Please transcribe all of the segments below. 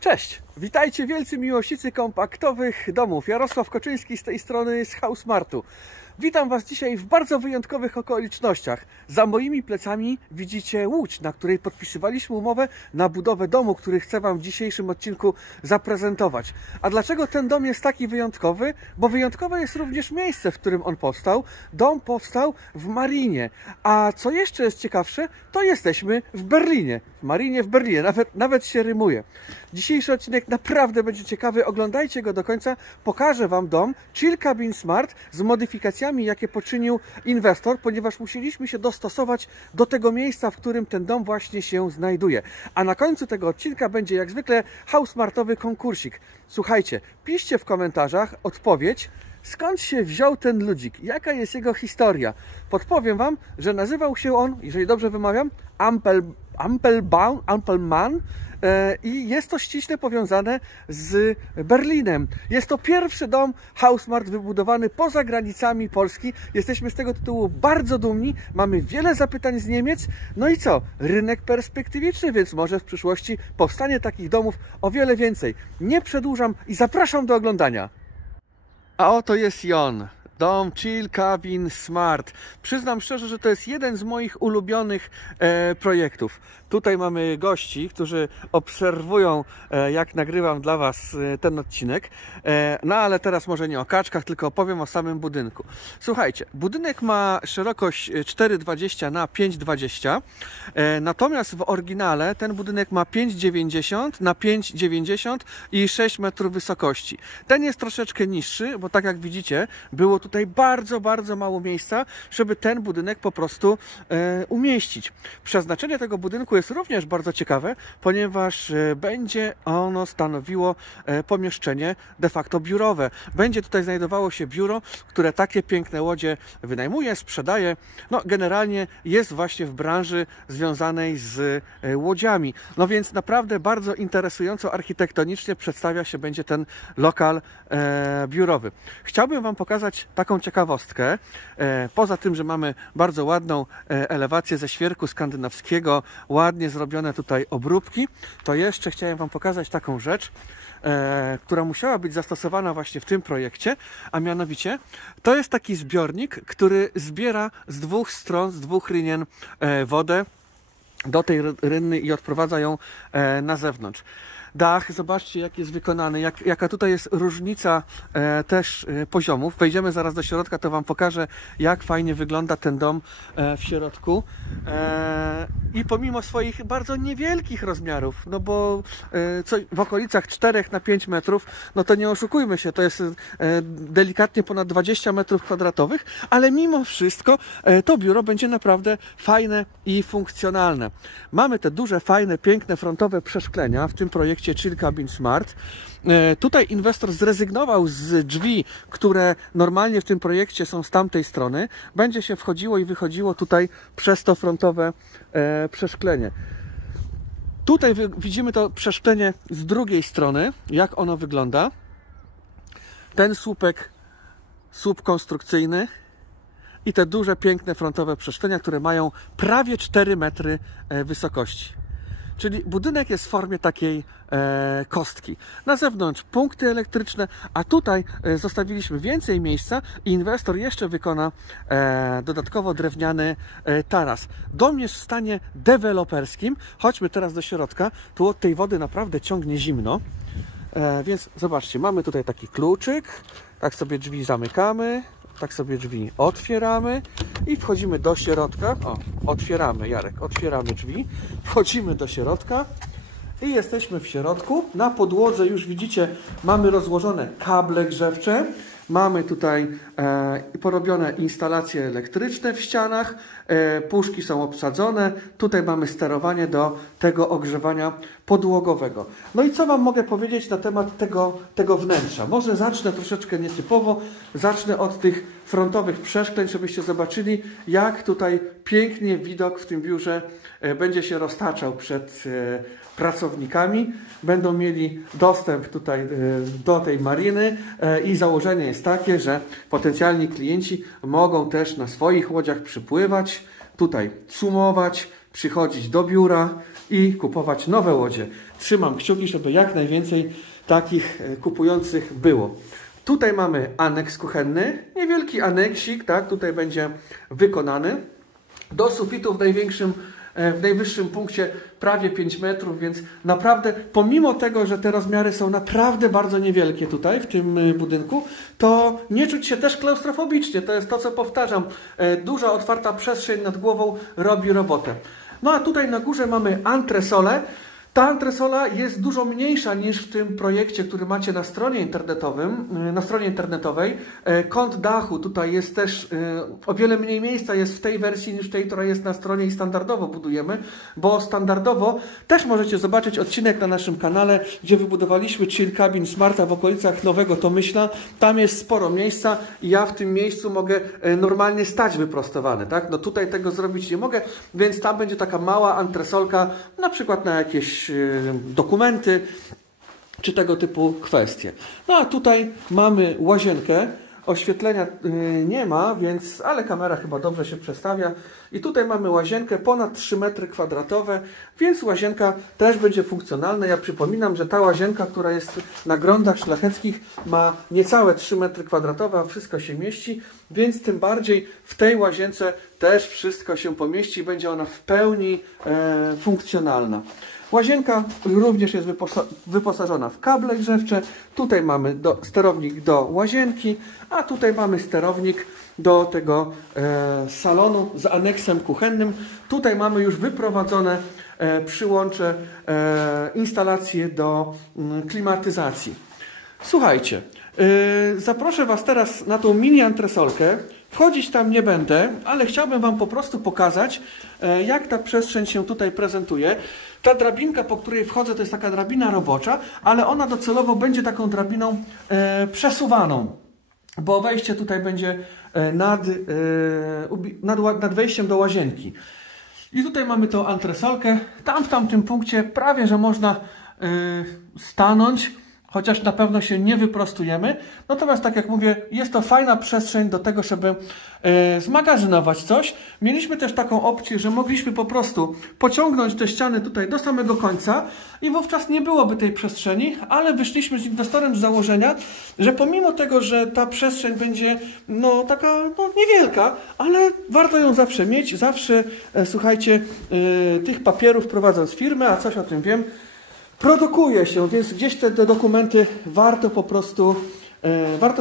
Cześć! Witajcie wielcy miłośnicy kompaktowych domów. Jarosław Koczyński z tej strony z Housemartu. Witam Was dzisiaj w bardzo wyjątkowych okolicznościach. Za moimi plecami widzicie łódź, na której podpisywaliśmy umowę na budowę domu, który chcę Wam w dzisiejszym odcinku zaprezentować. A dlaczego ten dom jest taki wyjątkowy? Bo wyjątkowe jest również miejsce, w którym on powstał. Dom powstał w Marinie. A co jeszcze jest ciekawsze, to jesteśmy w Berlinie. W Marinie w Berlinie. Nawet się rymuje. Dzisiejszy odcinek naprawdę będzie ciekawy. Oglądajcie go do końca. Pokażę Wam dom Chill Cabin Smart z modyfikacjami, jakie poczynił inwestor, ponieważ musieliśmy się dostosować do tego miejsca, w którym ten dom właśnie się znajduje. A na końcu tego odcinka będzie jak zwykle Housemartowy konkursik. Słuchajcie, piszcie w komentarzach odpowiedź, skąd się wziął ten ludzik, jaka jest jego historia. Podpowiem Wam, że nazywał się on, jeżeli dobrze wymawiam, Ampelman, i jest to ściśle powiązane z Berlinem. Jest to pierwszy dom Housemart wybudowany poza granicami Polski. Jesteśmy z tego tytułu bardzo dumni. Mamy wiele zapytań z Niemiec. No i co? Rynek perspektywiczny, więc może w przyszłości powstanie takich domów o wiele więcej. Nie przedłużam i zapraszam do oglądania. A oto jest i on. Dom Chill Cabin Smart. Przyznam szczerze, że to jest jeden z moich ulubionych projektów. Tutaj mamy gości, którzy obserwują, jak nagrywam dla Was ten odcinek. No ale teraz może nie o kaczkach, tylko opowiem o samym budynku. Słuchajcie, budynek ma szerokość 4,20 na 5,20. Natomiast w oryginale ten budynek ma 5,90 na 5,90 i 6 metrów wysokości. Ten jest troszeczkę niższy, bo tak jak widzicie, było tutaj bardzo mało miejsca, żeby ten budynek po prostu umieścić. Przeznaczenie tego budynku jest również bardzo ciekawe, ponieważ będzie ono stanowiło pomieszczenie de facto biurowe. Będzie tutaj znajdowało się biuro, które takie piękne łodzie wynajmuje, sprzedaje. No generalnie jest właśnie w branży związanej z łodziami. No więc naprawdę bardzo interesująco architektonicznie przedstawia się będzie ten lokal biurowy. Chciałbym Wam pokazać taką ciekawostkę. Poza tym, że mamy bardzo ładną elewację ze świerku skandynawskiego, ładnie zrobione tutaj obróbki, to jeszcze chciałem Wam pokazać taką rzecz, która musiała być zastosowana właśnie w tym projekcie, a mianowicie to jest taki zbiornik, który zbiera z dwóch stron, z dwóch rynien wodę do tej rynny i odprowadza ją na zewnątrz. Dach, zobaczcie jak jest wykonany, jaka tutaj jest różnica też poziomów. Wejdziemy zaraz do środka, to Wam pokażę, jak fajnie wygląda ten dom w środku. I pomimo swoich bardzo niewielkich rozmiarów, no bo w okolicach 4 na 5 metrów, no to nie oszukujmy się, to jest delikatnie ponad 20 metrów kwadratowych, ale mimo wszystko to biuro będzie naprawdę fajne i funkcjonalne. Mamy te duże, fajne, piękne frontowe przeszklenia w tym projekcie Chill Cabin Smart. Tutaj inwestor zrezygnował z drzwi, które normalnie w tym projekcie są z tamtej strony. Będzie się wchodziło i wychodziło tutaj przez to frontowe przeszklenie. Tutaj widzimy to przeszklenie z drugiej strony, jak ono wygląda. Ten słup konstrukcyjny i te duże, piękne frontowe przeszklenia, które mają prawie 4 metry wysokości. Czyli budynek jest w formie takiej kostki. Na zewnątrz punkty elektryczne, a tutaj zostawiliśmy więcej miejsca i inwestor jeszcze wykona dodatkowo drewniany taras. Dom jest w stanie deweloperskim. Chodźmy teraz do środka. Tu od tej wody naprawdę ciągnie zimno. Więc zobaczcie, mamy tutaj taki kluczyk. Tak sobie drzwi zamykamy. Tak sobie drzwi otwieramy i wchodzimy do środka. O, otwieramy, Jarek, otwieramy drzwi. Wchodzimy do środka i jesteśmy w środku. Na podłodze już widzicie, mamy rozłożone kable grzewcze. Mamy tutaj porobione instalacje elektryczne w ścianach. Puszki są obsadzone. Tutaj mamy sterowanie do tego ogrzewania podłogowego. No i co Wam mogę powiedzieć na temat tego wnętrza? Może zacznę troszeczkę nietypowo. Zacznę od tych frontowych przeszkleń, żebyście zobaczyli, jak tutaj pięknie widok w tym biurze będzie się roztaczał przed pracownikami. Będą mieli dostęp tutaj do tej mariny i założenie jest takie, że potencjalni klienci mogą też na swoich łodziach przypływać, tutaj cumować, przychodzić do biura i kupować nowe łodzie. Trzymam kciuki, żeby jak najwięcej takich kupujących było. Tutaj mamy aneks kuchenny, niewielki aneksik, tak, tutaj będzie wykonany. Do sufitu w najwyższym punkcie prawie 5 metrów, więc naprawdę pomimo tego, że te rozmiary są naprawdę bardzo niewielkie tutaj w tym budynku, to nie czuć się też klaustrofobicznie. To jest to, co powtarzam. Duża otwarta przestrzeń nad głową robi robotę. No a tutaj na górze mamy antresolę. Ta antresola jest dużo mniejsza niż w tym projekcie, który macie na stronie internetowej. Kąt dachu tutaj jest też o wiele mniej miejsca jest w tej wersji niż w tej, która jest na stronie i standardowo budujemy, bo standardowo też możecie zobaczyć odcinek na naszym kanale, gdzie wybudowaliśmy Chill Cabin Smarta w okolicach Nowego Tomyśla. Tam jest sporo miejsca i ja w tym miejscu mogę normalnie stać wyprostowany, tak? No tutaj tego zrobić nie mogę, więc tam będzie taka mała antresolka, na przykład na jakieś dokumenty, czy tego typu kwestie. No a tutaj mamy łazienkę. Oświetlenia nie ma, więc, ale kamera chyba dobrze się przestawia. I tutaj mamy łazienkę ponad 3 metry kwadratowe, więc łazienka też będzie funkcjonalna. Ja przypominam, że ta łazienka, która jest na grądach szlacheckich, ma niecałe 3 metry kwadratowe, a wszystko się mieści, więc tym bardziej w tej łazience też wszystko się pomieści. Będzie ona w pełni funkcjonalna. Łazienka również jest wyposażona w kable grzewcze. Tutaj mamy sterownik do łazienki, a tutaj mamy sterownik do tego salonu z aneksem kuchennym. Tutaj mamy już wyprowadzone przyłącze, instalacje do klimatyzacji. Słuchajcie, zaproszę Was teraz na tą mini antresolkę. Wchodzić tam nie będę, ale chciałbym Wam po prostu pokazać, jak ta przestrzeń się tutaj prezentuje. Ta drabinka, po której wchodzę, to jest taka drabina robocza, ale ona docelowo będzie taką drabiną przesuwaną, bo wejście tutaj będzie nad wejściem do łazienki. I tutaj mamy tą antresolkę. Tam w tamtym punkcie prawie, że można stanąć, chociaż na pewno się nie wyprostujemy. Natomiast, tak jak mówię, jest to fajna przestrzeń do tego, żeby zmagazynować coś. Mieliśmy też taką opcję, że mogliśmy po prostu pociągnąć te ściany tutaj do samego końca i wówczas nie byłoby tej przestrzeni, ale wyszliśmy z inwestorem z założenia, że pomimo tego, że ta przestrzeń będzie taka niewielka, ale warto ją zawsze mieć. Zawsze, słuchajcie, tych papierów prowadząc firmę, a coś o tym wiem, produkuje się, więc gdzieś te dokumenty warto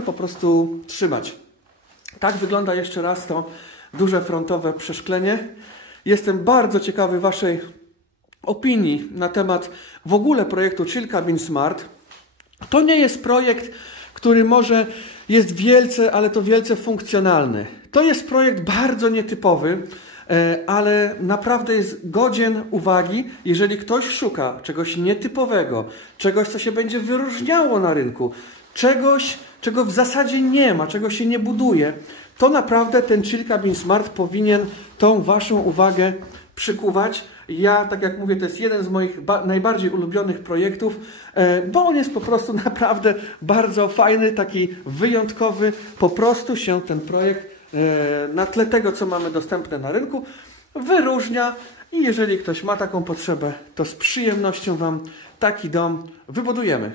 po prostu trzymać. Tak wygląda jeszcze raz to duże frontowe przeszklenie. Jestem bardzo ciekawy Waszej opinii na temat w ogóle projektu Chill Cabin Smart. To nie jest projekt, który może jest wielce, ale to wielce funkcjonalny. To jest projekt bardzo nietypowy, ale naprawdę jest godzien uwagi, jeżeli ktoś szuka czegoś nietypowego, czegoś, co się będzie wyróżniało na rynku, czegoś, czego w zasadzie nie ma, czego się nie buduje, to naprawdę ten Chill Cabin Smart powinien tą Waszą uwagę przykuwać. Ja, tak jak mówię, to jest jeden z moich najbardziej ulubionych projektów, bo on jest po prostu naprawdę bardzo fajny, taki wyjątkowy. Po prostu się ten projekt na tle tego, co mamy dostępne na rynku, wyróżnia i jeżeli ktoś ma taką potrzebę, to z przyjemnością Wam taki dom wybudujemy.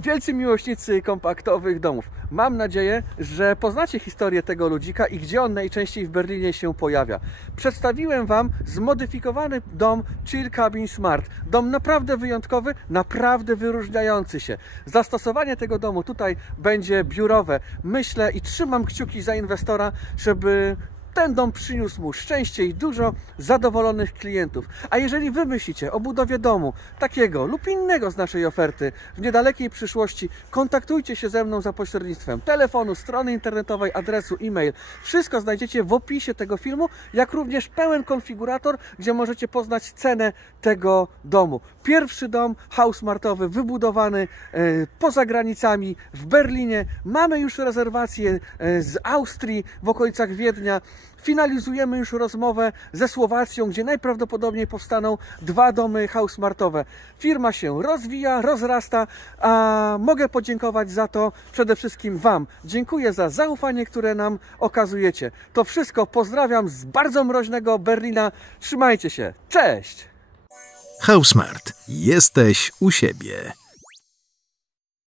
Wielcy miłośnicy kompaktowych domów, mam nadzieję, że poznacie historię tego ludzika i gdzie on najczęściej w Berlinie się pojawia. Przedstawiłem Wam zmodyfikowany dom Chill Cabin Smart. Dom naprawdę wyjątkowy, naprawdę wyróżniający się. Zastosowanie tego domu tutaj będzie biurowe. Myślę i trzymam kciuki za inwestora, żeby ten dom przyniósł mu szczęście i dużo zadowolonych klientów. A jeżeli Wy myślicie o budowie domu takiego lub innego z naszej oferty w niedalekiej przyszłości, kontaktujcie się ze mną za pośrednictwem telefonu, strony internetowej, adresu, e-mail. Wszystko znajdziecie w opisie tego filmu, jak również pełen konfigurator, gdzie możecie poznać cenę tego domu. Pierwszy dom housemartowy wybudowany poza granicami w Berlinie. Mamy już rezerwacje z Austrii, w okolicach Wiednia. finalizujemy już rozmowę ze Słowacją, gdzie najprawdopodobniej powstaną 2 domy Housemartowe. Firma się rozwija, rozrasta, a mogę podziękować za to przede wszystkim Wam. Dziękuję za zaufanie, które nam okazujecie. To wszystko, pozdrawiam z bardzo mroźnego Berlina. Trzymajcie się, cześć! Housmart. Jesteś u siebie.